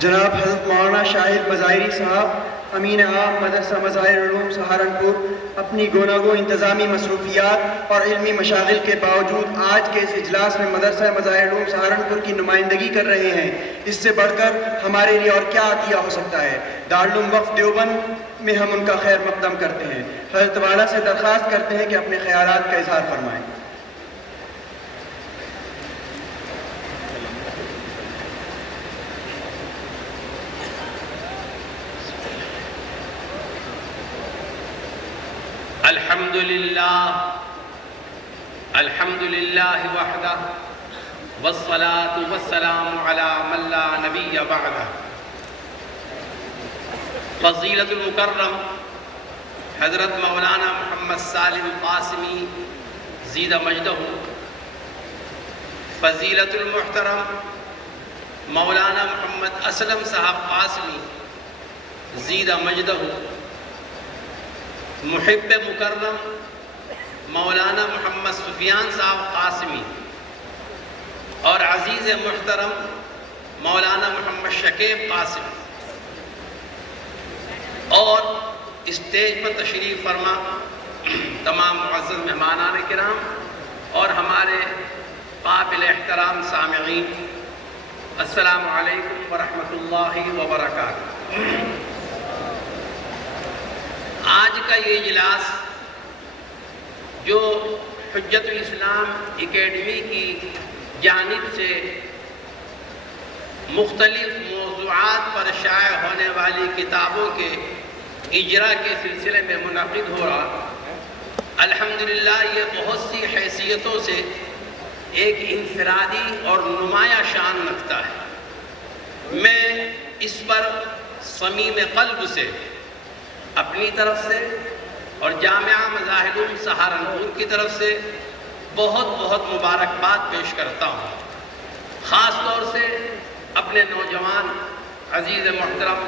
جناب حضرت مولانا شاہد بظاہری صاحب امین عام مدرسہ مظاہر علوم سہارنپور اپنی گوناگو انتظامی مصروفیات اور علمی مشاغل کے باوجود آج کے اس اجلاس میں مدرسہ مظاہر علوم سہارنپور کی نمائندگی کر رہے ہیں۔ اس سے بڑھ کر ہمارے لیے اور کیا عطیہ ہو سکتا ہے۔ دارالعلوم وقف دیوبند میں ہم ان کا خیر مقدم کرتے ہیں۔ حضرت والا سے درخواست کرتے ہیں کہ اپنے خیالات کا اظہار فرمائیں۔ الحمد للہ وحدہ والصلاة والسلام علی من لا نبی بعدہ۔ فضیلت المکرم حضرت مولانا محمد سالم قاسمی زید مجدہ، فضیلت المحترم مولانا محمد اسلم صاحب قاسمی زید مجدہ، محب مکرم مولانا محمد سفیان صاحب قاسمی اور عزیز محترم مولانا محمد شکیب قاسمی، اور اسٹیج پر تشریف فرما تمام معزز مہمانان کرام اور ہمارے قابل احترام سامعین، السلام علیکم ورحمۃ اللہ وبرکاتہ۔ آج کا یہ اجلاس جو حجت الاسلام اکیڈمی کی جانب سے مختلف موضوعات پر شائع ہونے والی کتابوں کے اجراء کے سلسلے میں منعقد ہو رہا، الحمدللہ یہ بہت سی حیثیتوں سے ایک انفرادی اور نمایاں شان رکھتا ہے۔ میں اس پر صمیم قلب سے اپنی طرف سے اور جامعہ مظاہر علوم سہارنپور کی طرف سے بہت بہت مبارکباد پیش کرتا ہوں، خاص طور سے اپنے نوجوان عزیز محترم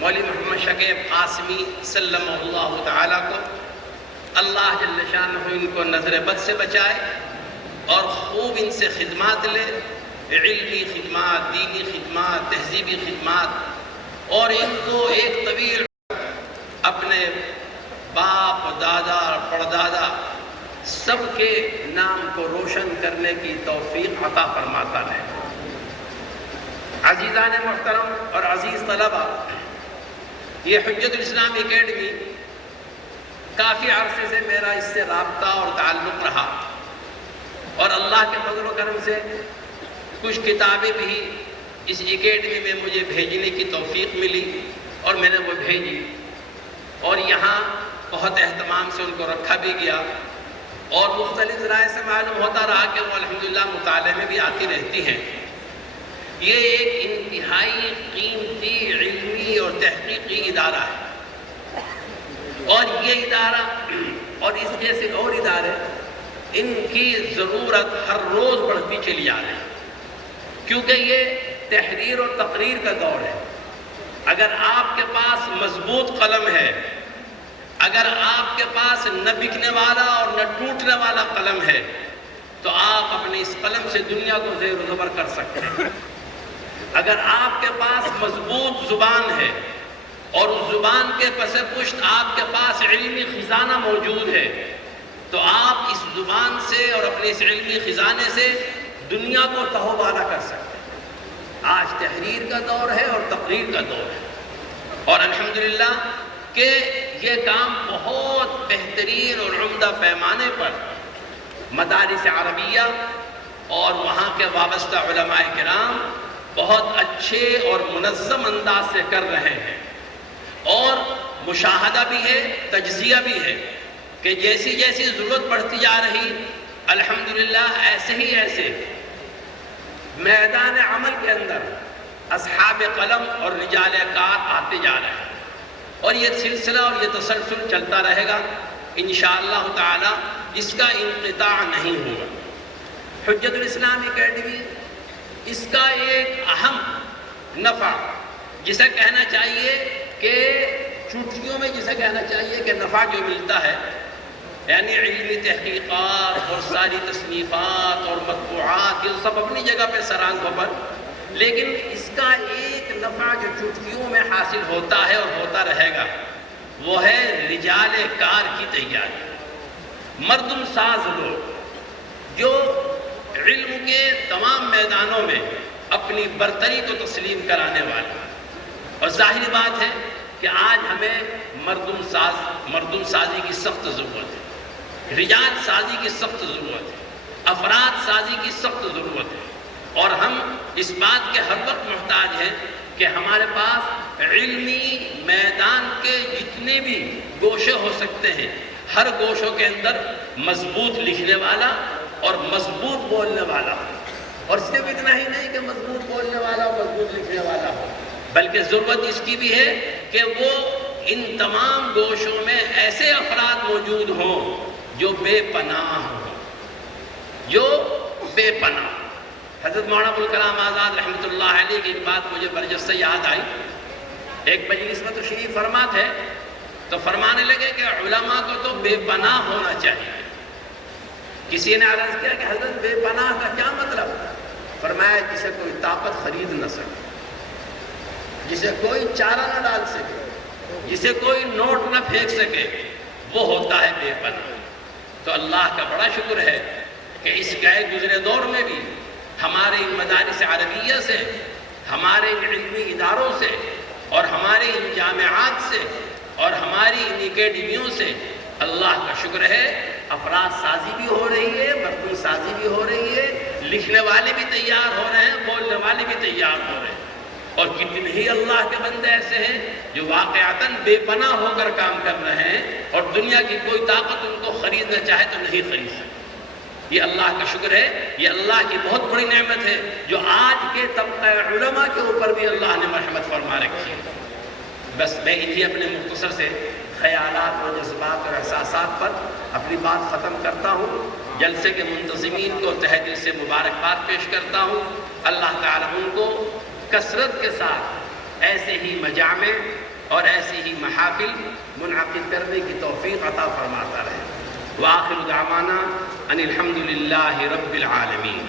مولوی محمد شکیب قاسمی سلم اللہ تعالیٰ کو اللہ جل شانہ ان کو نظر بد سے بچائے اور خوب ان سے خدمات لے، علمی خدمات، دینی خدمات، تہذیبی خدمات، اور ان کو ایک طویل اپنے باپ دادا پردادا سب کے نام کو روشن کرنے کی توفیق عطا فرماتا ہے۔ عزیزان محترم اور عزیز طلبہ، یہ حجت الاسلام اکیڈمی کافی عرصے سے میرا اس سے رابطہ اور تعلق رہا، اور اللہ کے فضل و کرم سے کچھ کتابیں بھی اس اکیڈمی میں مجھے بھیجنے کی توفیق ملی اور میں نے وہ بھیجی، اور یہاں بہت اہتمام سے ان کو رکھا بھی گیا، اور مختلف ذرائع سے معلوم ہوتا رہا کہ وہ الحمدللہ مطالعے میں بھی آتی رہتی ہیں۔ یہ ایک انتہائی قیمتی علمی اور تحقیقی ادارہ ہے، اور یہ ادارہ اور اس جیسے اور ادارے ان کی ضرورت ہر روز بڑھتی چلی آ رہی ہے، کیونکہ یہ تحریر اور تقریر کا دور ہے۔ اگر آپ کے پاس مضبوط قلم ہے، اگر آپ کے پاس نہ بکنے والا اور نہ ٹوٹنے والا قلم ہے، تو آپ اپنے اس قلم سے دنیا کو زیر و زبر کر سکتے ہیں۔ اگر آپ کے پاس مضبوط زبان ہے اور اس زبان کے پس پشت آپ کے پاس علمی خزانہ موجود ہے، تو آپ اس زبان سے اور اپنے اس علمی خزانے سے دنیا کو تہو بالا کر سکتے ہیں۔ آج تحریر کا دور ہے اور تقریر کا دور ہے، اور الحمدللہ کہ یہ کام بہت بہترین اور عمدہ پیمانے پر مدارس عربیہ اور وہاں کے وابستہ علماء کرام بہت اچھے اور منظم انداز سے کر رہے ہیں، اور مشاہدہ بھی ہے، تجزیہ بھی ہے کہ جیسی جیسی ضرورت پڑتی جا رہی، الحمدللہ ایسے ہی ایسے میدان عمل کے اندر اصحاب قلم اور رجال کار آتے جا رہے ہیں، اور یہ سلسلہ اور یہ تسلسل چلتا رہے گا انشاءاللہ تعالی، اس کا انقطاع نہیں ہوگا۔ حجت الاسلام اکیڈمی اس کا ایک اہم نفع، جسے کہنا چاہیے کہ چھٹیوں میں جسے کہنا چاہیے کہ نفع جو ملتا ہے، یعنی علمی تحقیقات اور ساری تصنیفات اور مطبوعات، یہ سب اپنی جگہ پہ سرانگوں پر، لیکن اس کا ایک نفع جو چٹکیوں میں حاصل ہوتا ہے اور ہوتا رہے گا وہ ہے رجال کار کی تیاری، مردم ساز لوگ جو علم کے تمام میدانوں میں اپنی برتری کو تسلیم کرانے والے۔ اور ظاہری بات ہے کہ آج ہمیں مردم سازی کی سخت ضرورت ہے، رجال سازی کی سخت ضرورت ہے، افراد سازی کی سخت ضرورت ہے، اور ہم اس بات کے ہر وقت محتاج ہیں کہ ہمارے پاس علمی میدان کے جتنے بھی گوشے ہو سکتے ہیں، ہر گوشوں کے اندر مضبوط لکھنے والا اور مضبوط بولنے والا ہو، اور صرف اتنا ہی نہیں کہ مضبوط بولنے والا اور مضبوط لکھنے والا ہو، بلکہ ضرورت اس کی بھی ہے کہ وہ ان تمام گوشوں میں ایسے افراد موجود ہوں جو بے پناہ ہوں، جو بے پناہ۔ حضرت مولانا ابوالکلام آزاد رحمۃ اللہ علیہ کی ایک بات مجھے برجستہ یاد آئی۔ ایک مجلس میں تشریف فرما تھے تو فرمانے لگے کہ علماء کو تو بے پناہ ہونا چاہیے۔ کسی نے عرض کیا کہ حضرت بے پناہ کا کیا مطلب؟ فرمایا جسے کوئی طاقت خرید نہ سکے، جسے کوئی چارہ نہ ڈال سکے، جسے کوئی نوٹ نہ پھینک سکے، وہ ہوتا ہے بے پناہ۔ تو اللہ کا بڑا شکر ہے کہ اس گئے گزرے دور میں بھی ہمارے ان مدارس عربیہ سے، ہمارے ان علمی اداروں سے، اور ہمارے ان جامعات سے، اور ہماری ان اکیڈمیوں سے اللہ کا شکر ہے افراد سازی بھی ہو رہی ہے، مردم سازی بھی ہو رہی ہے، لکھنے والے بھی تیار ہو رہے ہیں، بولنے والے بھی تیار ہو رہے ہیں، اور کتنے ہی اللہ کے بندے ایسے ہیں جو واقعتاً بے پناہ ہو کر کام کر رہے ہیں، اور دنیا کی کوئی طاقت ان کو خریدنا چاہے تو نہیں خرید سکتی۔ یہ اللہ کا شکر ہے، یہ اللہ کی بہت بڑی نعمت ہے جو آج کے طبقہ علماء کے اوپر بھی اللہ نے مرحمت فرما رکھی ہے۔ بس میں انہی اپنے مختصر سے خیالات و جذبات اور احساسات پر اپنی بات ختم کرتا ہوں۔ جلسے کے منتظمین کو تہہ دل سے مبارکباد پیش کرتا ہوں۔ اللہ تعالیٰ ان کو کثرت کے ساتھ ایسے ہی مجامع اور ایسی ہی محافل منعقد کرنے کی توفیق عطا فرماتا رہے۔ وآخر دعوانا ان الحمد للہ رب العالمین۔